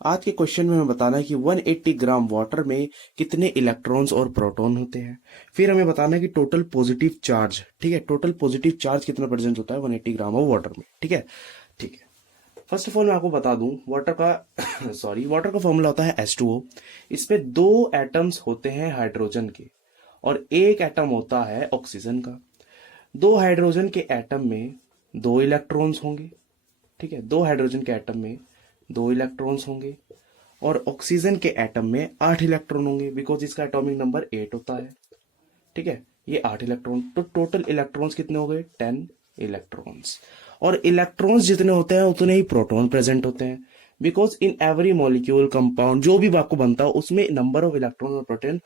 आज के क्वेश्चन में हमें बताना है कि 180 ग्राम वाटर में कितने इलेक्ट्रॉन्स और प्रोटॉन होते हैं। फिर हमें बताना है कि टोटल पॉजिटिव चार्ज, ठीक है, टोटल पॉजिटिव चार्ज कितना प्रेजेंट होता है 180 ग्राम ऑफ वाटर में। ठीक है, ठीक है। फर्स्ट ऑफ ऑल मैं आपको बता दूं वाटर का सॉरी, वाटर का फॉर्मूला होता है H2O। इसमें दो एटम्स होते हैं हाइड्रोजन के और एक एटम होता है ऑक्सीजन का। दो हाइड्रोजन के एटम में दो इलेक्ट्रॉन्स होंगे, ठीक है, दो हाइड्रोजन के एटम में दो इलेक्ट्रॉन्स होंगे और ऑक्सीजन के एटम में 8 इलेक्ट्रॉन होंगे, बिकॉज इसका एटॉमिक नंबर 8 होता है। ठीक है, ये 8 इलेक्ट्रॉन, तो टोटल इलेक्ट्रॉन्स कितने हो गए 10 इलेक्ट्रॉन्स। और इलेक्ट्रॉन्स जितने होते हैं उतने ही प्रोटॉन प्रेजेंट होते हैं, because in every molecule compound जो भी आपको बनता है उसमें नंबर ऑफ इलेक्ट्रॉन और प्रोटॉन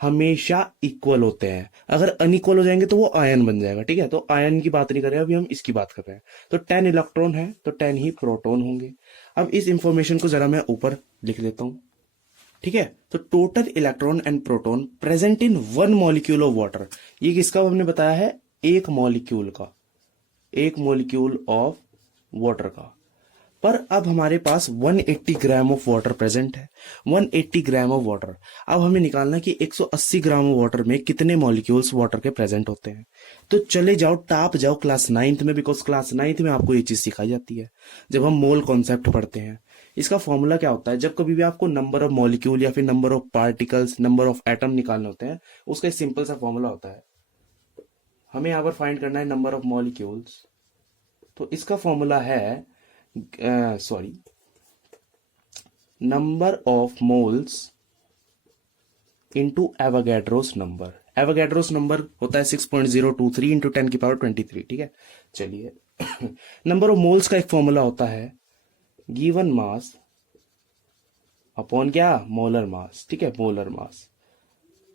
हमेशा इक्वल होते हैं। अगर अनइक्वल हो जाएंगे तो वो आयन बन जाएगा। ठीक है, तो आयन की बात नहीं कर रहे हैं अभी, हम इसकी बात कर रहे हैं। तो 10 इलेक्ट्रॉन है तो 10 ही प्रोटॉन होंगे। अब इस इंफॉर्मेशन को जरा मैं ऊपर लिख लेता हूं। ठीक है, तो total electron and proton present in one molecule of water, ये किसका हमने बताया है, एक मॉलिक्यूल का, एक मॉलिक्यूल ऑफ वाटर का। पर अब हमारे पास 180 ग्राम ऑफ वाटर प्रेजेंट है, 180 ग्राम ऑफ वाटर। अब हमें निकालना कि 180 ग्राम ऑफ वाटर में कितने मॉलिक्यूल्स वाटर के प्रेजेंट होते हैं। तो चले जाओ, टाप जाओ क्लास 9th में, बिकॉज क्लास 9th में आपको ये चीज सिखाई जाती है जब हम मोल कॉन्सेप्ट पढ़ते हैं। इसका फॉर्मूला क्या होता है, जब कभी भी आपको नंबर ऑफ मॉलिक्यूल या फिर number of particles, number of atom निकालने होते हैं, उसका एक सिंपल सा फॉर्मूला होता है। हमें यहाँ पर फाइंड करना है नंबर ऑफ मॉलिक्यूल्स, तो इसका फॉर्मूला है number of moles into Avogadro's number. Avogadro's number होता है 6.023 इंटू 10 की पावर 23। ठीक है, चलिए नंबर ऑफ मोल्स का एक फॉर्मूला होता है गिवन मास अपॉन क्या, मोलर मास। ठीक है, मोलर मास।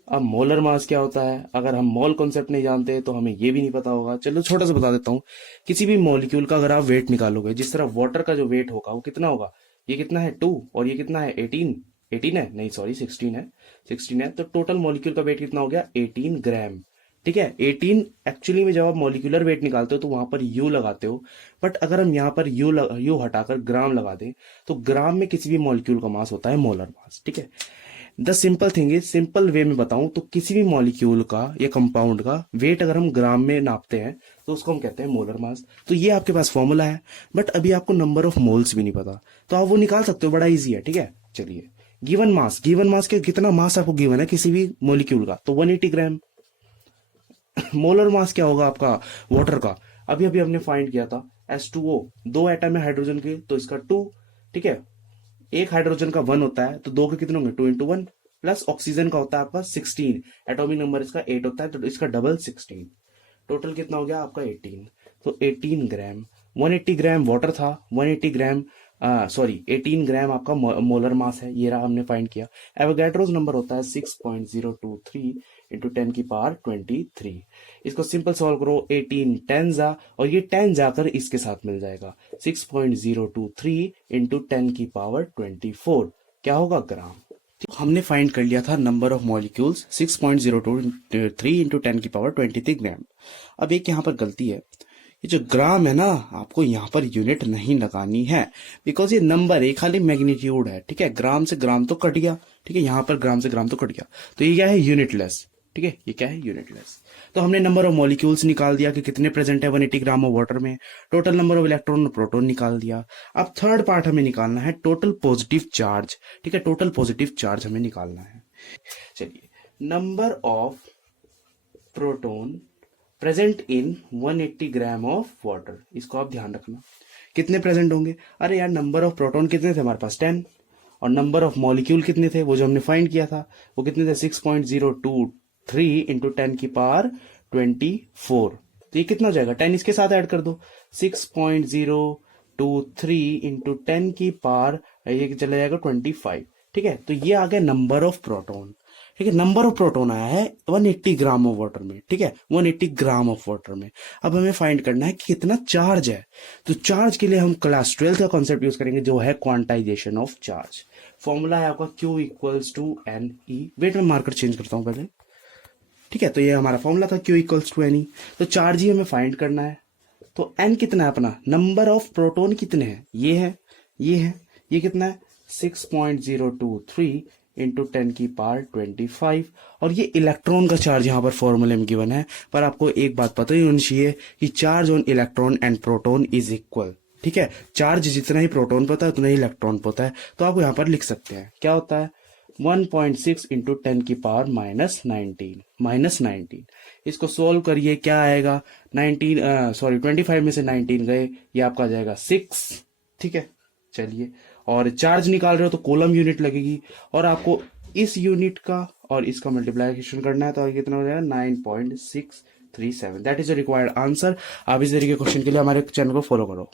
अब मोलर मास क्या होता है, अगर हम मोल कॉन्सेप्ट नहीं जानते तो हमें ये भी नहीं पता होगा। चलो छोटा सा बता देता हूं, किसी भी मॉलिक्यूल का अगर आप वेट निकालोगे, जिस तरह वाटर का जो वेट होगा वो कितना होगा, ये कितना है 2 और ये कितना है 18 है, नहीं सॉरी 16 है, 16 है। तो टोटल मॉलिक्यूल का वेट कितना हो गया 18 ग्राम। ठीक है, 18 एक्चुअली में जब आप मॉलिक्यूलर वेट निकालते हो तो वहां पर यू लगाते हो, बट अगर हम यहाँ पर यू हटाकर ग्राम लगा दें तो ग्राम में किसी भी मॉलिक्यूल का मास होता है मोलर मास। ठीक है, the simple thing is, simple way में बताऊं तो किसी भी मॉलिक्यूल का या कंपाउंड का वेट अगर हम ग्राम में नापते हैं तो उसको हम कहते हैं मोलर मास। तो ये आपके पास फॉर्मूला है, बट अभी आपको नंबर ऑफ मोल्स भी नहीं पता, तो आप वो निकाल सकते हो, बड़ा इजी है। ठीक है, चलिए गिवन मास, गिवन मास के कितना मास आपको गिवन है किसी भी मॉलिक्यूल का, तो 180 ग्राम। मोलर मास क्या होगा आपका वाटर का, अभी अभी हमने फाइंड किया था H2O, दो एटम है हाइड्रोजन के तो इसका 2। ठीक है, एक हाइड्रोजन का 1 होता है तो दो के कितने होंगे 2 इंटू 1, प्लस ऑक्सीजन का होता है आपका 16, एटॉमिक नंबर इसका 8 होता है तो इसका डबल 16। टोटल कितना हो गया आपका 18, तो 18 ग्राम, 180 ग्राम वाटर था, 180 ग्राम 18 ग्राम आपका मोलर मास है, ये रहा हमने फाइंड किया। एवोगैड्रोस नंबर होता है 6.023 इंटू 10 की पावर 23। इसको सिंपल सॉल्व करो, 18 10 जा और ये 10 जाकर इसके साथ मिल जाएगा, 6.023 इंटू 10 की पावर 24 क्या होगा ग्राम। हमने फाइंड कर लिया था नंबर ऑफ मॉलिक्यूल्स 6.023 इंटू 10 की पावर 23 ग्राम। अब एक यहाँ पर गलती है, ये जो ग्राम है ना, आपको यहाँ पर यूनिट नहीं लगानी है, बिकॉज ये नंबर है, खाली मैग्नीट्यूड है। ठीक है, ग्राम से ग्राम तो कट गया, ठीक है, यहाँ पर ग्राम से ग्राम तो कट गया, तो ये क्या है यूनिटलेस। ठीक है, ये क्या है यूनिटलेस। तो हमने नंबर ऑफ मॉलिक्यूल्स निकाल दिया कि कितने प्रेजेंट है 180 ग्राम ऑफ वाटर में, टोटल नंबर ऑफ इलेक्ट्रॉन और प्रोटॉन निकाल दिया। अब थर्ड पार्ट हमें निकालना है टोटल पॉजिटिव चार्ज। ठीक है, टोटल पॉजिटिव चार्ज हमें निकालना है। चलिए, number of proton present in 180 gram of water, इसको आप ध्यान रखना कितने प्रेजेंट होंगे। अरे यार, नंबर ऑफ प्रोटॉन कितने थे हमारे पास 10, और नंबर ऑफ मॉलिक्यूल कितने थे वो जो हमने फाइंड किया था वो कितने थे 6.023 इंटू 10 की पावर 24। तो ये कितना हो जाएगा, 10 इसके साथ ऐड कर दो, 6.023 इंटू 10 की पावर ये चला जाएगा 25। ठीक है, तो ये आ गया नंबर ऑफ प्रोटॉन। ठीक है, नंबर ऑफ प्रोटॉन आया है 180 ग्राम ऑफ वाटर में। ठीक है, 180 ग्राम ऑफ वाटर में। अब हमें फाइंड करना है कि कितना चार्ज है, तो चार्ज के लिए हम क्लास 12 का कॉन्सेप्ट यूज करेंगे जो है क्वांटाइजेशन ऑफ चार्ज। फॉर्मूला है आपका Q equals to n e. Wait में मार्कर चेंज करता हूं पहले। ठीक है, तो ये हमारा फॉर्मूला था Q equals to n e. तो चार्ज ही हमें फाइंड करना है, तो एन कितना है अपना, नंबर ऑफ प्रोटॉन कितने हैं, ये है, ये है, ये कितना है 6.023 इंटू 10⁻25। और ये इलेक्ट्रॉन का चार्ज यहाँ पर फॉर्मूले में गिवन है, पर आपको एक बात पता ही होनी चाहिए कि charge on electron and proton is equal. ठीक है, चार्ज जितना ही प्रोटॉन पता है उतना ही इलेक्ट्रॉन पता है, तो आप यहाँ पर लिख सकते हैं क्या होता है 1.6 इंटू 10⁻−19। इसको सोल्व करिए, क्या आएगा 25 में से 19 गए, ये आपका आ जाएगा 6। ठीक है, चलिए, और चार्ज निकाल रहे हो तो कूलम यूनिट लगेगी, और आपको इस यूनिट का और इसका मल्टीप्लाइकेशन करना है, तो कितना हो जाएगा 9.637। That is the required answer. आप इस तरीके क्वेश्चन के लिए हमारे चैनल को फॉलो करो।